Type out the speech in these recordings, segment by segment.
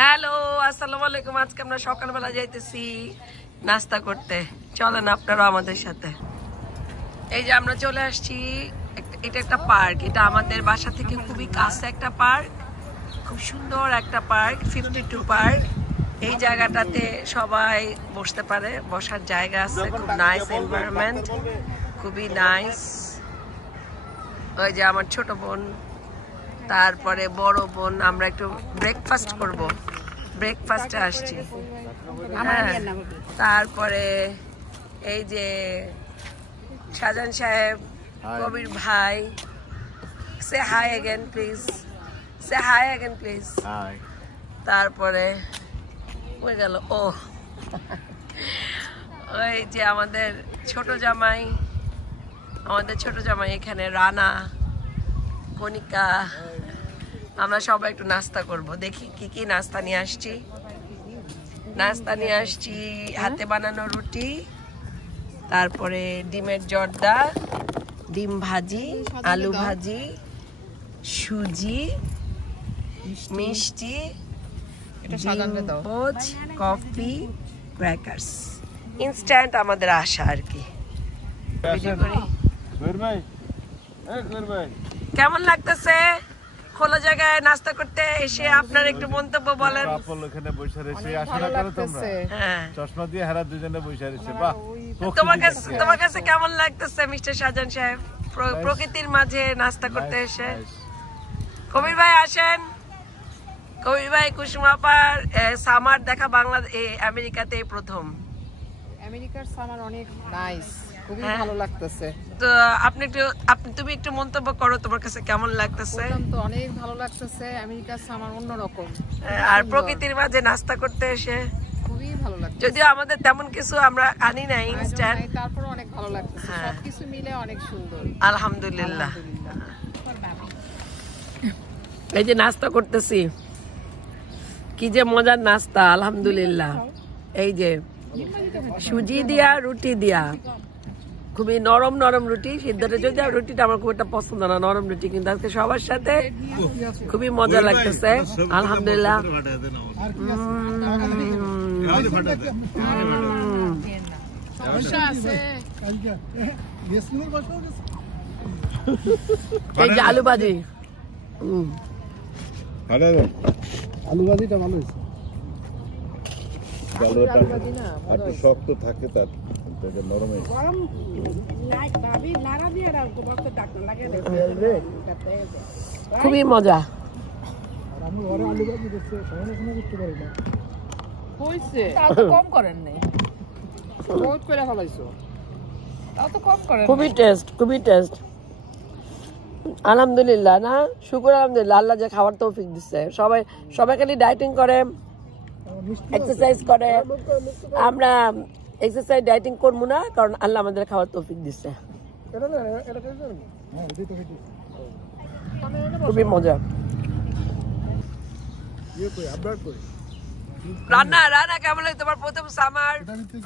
Hello, আসসালামু আলাইকুম। আজকে আমরা সকালবেলা যাইতেছি নাস্তা করতে, চলেন আপনারা আমাদের সাথে। এই যে আমরা চলে আসছি, এটা একটা পার্ক, এটা আমাদের বাসা থেকে খুবই কাছে একটা পার্ক, খুব সুন্দর একটা পার্ক, 52 পার্ক। এই জায়গাটাতে সবাই বসতে পারে, বসার জায়গা আছে, খুব নাইস এনভায়রনমেন্ট, খুবই নাইস। ওই যে আমার ছোট বোন, তারপরে বড় বোন, আমরা একটু ব্রেকফাস্ট করব, ব্রেকফাস্টে আসছি। তারপরে এই যে শাহজাহান সাহেব, কবির ভাই, say hi again please, say hi again please. তারপরে হয়ে গেল ও ওই যে আমাদের ছোট জামাই, এখানে রানা, কণিকা, আমরা সবাই একটু নাস্তা করব। দেখি কি কি নাস্তা নিয়ে আসছি। হাতে বানানো রুটি, তারপরে ডিমের জর্দা, ডিম ভাজি, আলু ভাজি, সুজি, মিষ্টি, পোচ, কফি, ক্র্যাকার্স। ইনস্ট্যান্ট আমাদের আশা আর কি। কেমন লাগতেছে খোলা জায়গায় নাস্তা করতে এসে? আপনার একটু মন্তব্য বলেন। তোমার কাছে কেমন লাগতেছে মিস্টার শাহজাহান সাহেব প্রকৃতির মাঝে নাস্তা করতে এসে? কবির ভাই আসেন, কবির ভাই, কুসুম আপার সামার দেখা বাংলাদেশ আমেরিকাতে প্রথম। আমেরিকার সামার অনেক নাইস, খুবই ভালো লাগতেছে। তো তুমি একটু মন্তব্য করো, তোমার কাছে কেমন লাগতেছে? তো অনেক ভালো লাগতেছে, আমেরিকার সামার অন্যরকম। আর প্রকৃতির মাঝে নাস্তা করতে এসে খুবই ভালো লাগছে। যদিও আমাদের তেমন কিছু আমরা আনি নাই ইনস্ট্যান্ট, তারপর অনেক ভালো লাগতেছে, সবকিছু মিলে অনেক সুন্দর, আলহামদুলিল্লাহ। এই যে নাস্তা করতেছি, কি যে মজার নাস্তা, আলহামদুলিল্লাহ। এই যে সুজি দিয়া, রুটি দিয়া, খুবই নরম নরম রুটি, সিদ্ধটা যদি রুটিটা আমার খুব একটা পছন্দ না, নরম রুটি, কিন্তু আজকে সবার সাথে খুবই মজা লাগতেছে, আলহামদুলিল্লাহ। এই যে আলু ভাজি, আলু ভাজিটা ভালো হয়েছে, শক্ত থাকে, তার নরম খুবই মজা। কম করেন নাই, খুবই টেস্ট, খুবই টেস্ট, আলহামদুলিল্লাহ। না শুকর আলহামদুলিল্লাহ, আল্লাহ যে খাবার তৌফিক দিচ্ছে। সবাই খালি ডায়েটিং করে, এক্সারসাইজ করে, আমরা এক্সারসাইজ ডায়েটিং করবো না, কারণ আল্লাহ আমাদের খাওয়ার তৌফিক দিচ্ছে। খুবই মজা। রান্না কেমন লাগে তোমার? প্রথম সামার,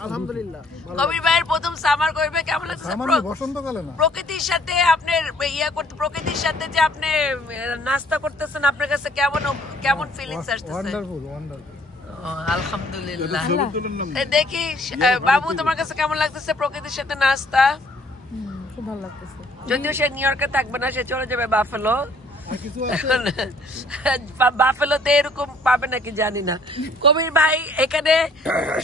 আলহামদুলিল্লাহ। কবির ভাইয়ের প্রথম সামার করবে, কেমন লাগছে? বসন্তকালে না, প্রকৃতির সাথে আপনার প্রকৃতির সাথে যে আপনি নাস্তা করতেছেন, আপনার কাছে কেমন ফিলিংস আসতেছে? আলহামদুলিল্লাহ। দেখি বাবু, তোমার কাছে কেমন লাগতেছে প্রকৃতির সাথে নাস্তা? খুব ভালো লাগতেছে। যদিও সে নিউ ইয়র্কে থাকবে না, সে চলে যাবে বাফেলো। বাফেলোতে এরকম পাবে নাকি জানি না। কবির ভাই এখানে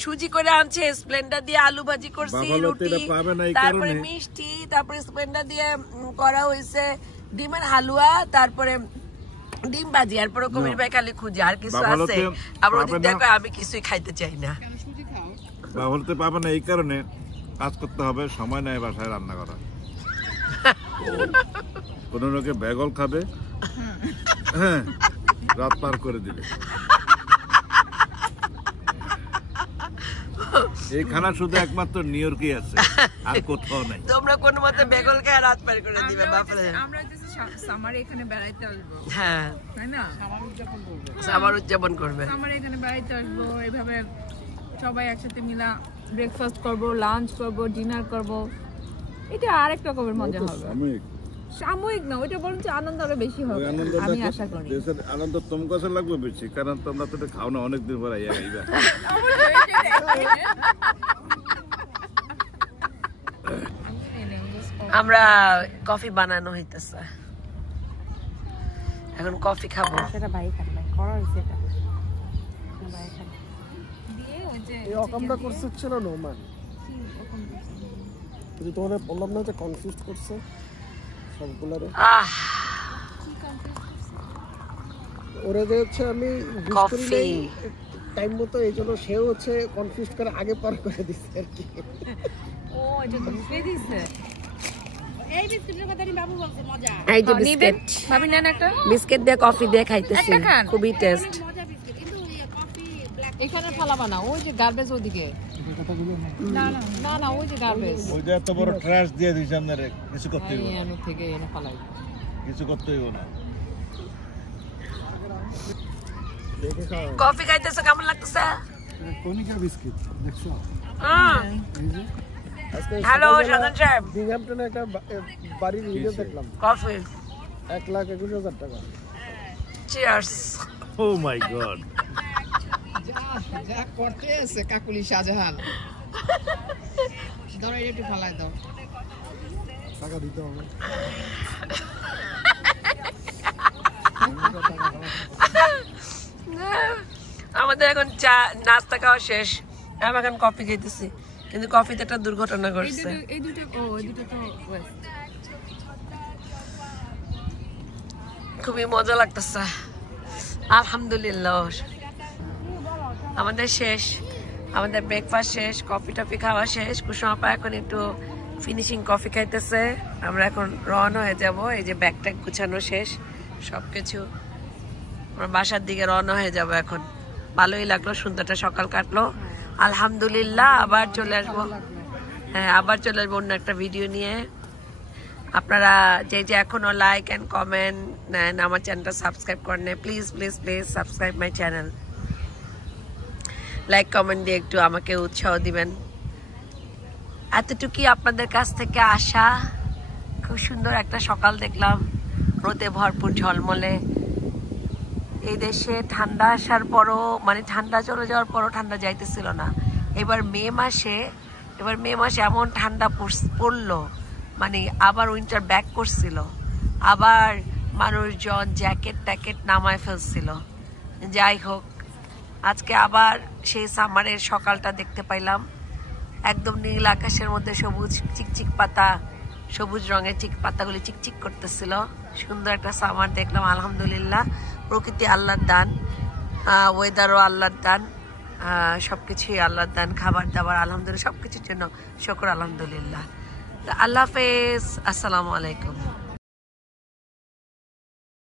সুজি করে আনছে, স্প্লেন্ডার দিয়ে আলু ভাজি করছি, রুটি, তারপরে মিষ্টি, তারপরে স্প্লেন্ডার দিয়ে করা হয়েছে ডিমের হালুয়া, তারপরে ডিম ভাজি। আর পরে কবির ভাই খালি খুঁজে আর কিছু আছে, আবার ওদিক দেখো আমি কিছুই খাইতে চাই না। বলতে পাবে না, এই কারণে কাজ করতে হবে, সময় নেই বাসায় রান্না করা। কোন লোকে বেগল খাবে, হ্যাঁ, রাত পার করে দিবে। এই খানা শুধু একমাত্র নিউ ইয়র্কেই আছে, আর কোথাও নাই। তোমরা কোন মতে বেগল খেয়ে রাত পার করে দিবে বাপরে। আমরা সামারে এখানে বেড়াইতে আসবো, হ্যাঁ, তাই না? সামার উদযাপন করবে, সামারে এখানে বেড়াইতে আসবো, এইভাবে সবাই একসাথে মিলা ব্রেকফাস্ট করব, লাঞ্চ করব, ডিনার করব, এটা আরেক রকমের মজা হবে। সাময়িক না, ওইটা বরঞ্চ আনন্দ আরো বেশি হবে ওই আনন্দটা আমি আশা করি। দেশের আনন্দ তোমার কাছে লাগবে বেশি, কারণ তোমরা তো এটা খাও না অনেকদিন পর আইয়া খাইবা। আমরা কফি বানানো হইতেছে, এখন কফি খাবো। সেটা ভাই খাবে, ভাই করা হয়েছে এটা ভাই খাবে। এই অকামটা করছে হচ্ছে না নোমান, যদি তোমার বললাম না যে কনফিউজ করছে সবগুলারে। ওরা যে হচ্ছে আমি কফি টাইম মতো এই জন্য সেও হচ্ছে কনফিউজ করে আগে পার করে দিচ্ছে আর কি। ও এটা বুঝে দিছে। এই বিস্কুটের কথা বাবু বলছে মজা, এই যে বিস্কিট, ভাবি নেন একটা বিস্কিট দিয়ে কফি দিয়ে খাইতেছি, একটা খান। খুবই টেস্ট। মজা বিস্কুট, কিন্তু কফি ব্ল্যাক এখানে ফালাবা না, ওই যে গার্বেজ ওদিকে। না না না না, ওই যে গার্বেজ ওইটা এত বড় ট্রাশ দিয়ে দিয়েছে আপনারা, কিছু করতে হইব না, এনো থেকে এনে ফালাই। কিছু করতে হইব না। কফি খাইতেছে, কেমন লাগতেছে? কনিকা বিস্কিট দেখছো? আজকে হ্যালো সাধন সাহেব, বিংহামটনে একটা বাড়ির ভিডিও দেখলাম, কফি 1,21,000 টাকা। চিয়ার্স। ও মাই গড, যা করতে আছে কাকুলি শাহজাহান, ধরো এটা একটু ফালাই দাও। টাকা দিতে হবে। আমাদের এখন চা নাস্তা খাওয়া শেষ, আমি এখন কফি খেতেছি, কিন্তু কফিতে একটা দুর্ঘটনা ঘটছে। এই দুটো এই দুটো তো ওয়েস্ট। খুবই মজা লাগতেছে, আলহামদুলিল্লাহ। আমাদের শেষ, আমাদের ব্রেকফাস্ট শেষ, কফি টফি খাওয়া শেষ। কুসুম আপা এখন একটু ফিনিশিং কফি খাইতেছে, আমরা এখন রওনা হয়ে যাব। এই যে ব্যাগ ট্যাগ গুছানো শেষ, সবকিছু আমরা বাসার দিকে রওনা হয়ে যাব এখন। ভালোই লাগলো, সুন্দরটা সকাল কাটলো আলহামদুলিল্লাহ। আবার চলে আসবো, হ্যাঁ আবার চলে আসবো অন্য একটা ভিডিও নিয়ে। আপনারা যে যে এখনো লাইক এন্ড কমেন্ট নেন, আমার চ্যানেলটা সাবস্ক্রাইব করেন, please please please subscribe my channel. Like comment দিয়ে একটু আমাকে উৎসাহ দিবেন, এতটুকুই আপনাদের কাছ থেকে আশা। খুব সুন্দর একটা সকাল দেখলাম, রোদে ভরপুর ঝলমলে। এই দেশে ঠান্ডা আসার পরও, মানে ঠান্ডা চলে যাওয়ার পরও ঠান্ডা যাইতেছিল না। এবার মে মাসে এমন ঠান্ডা পড়লো, মানে আবার উইন্টার ব্যাক করছিল, আবার মানুষজন জ্যাকেট ট্যাকেট নামায় ফেলছিল। যাই হোক, আজকে আবার সেই সামারের সকালটা দেখতে পাইলাম, একদম নীল আকাশের মধ্যে সবুজ চিকচিক পাতা, সবুজ রঙের পাতাগুলি চিকচিক করতেছিল। সুন্দর একটা সামার দেখলাম আলহামদুলিল্লাহ। প্রকৃতি আল্লাহর দান, ওয়েদারও আল্লাহর দান, সবকিছুই আল্লাহর দান, খাবার দাবার আলহামদুলিল্লাহ, সবকিছুর জন্য শুকর আলহামদুলিল্লাহ। আল্লাহ হাফেজ, আসসালামু আলাইকুম।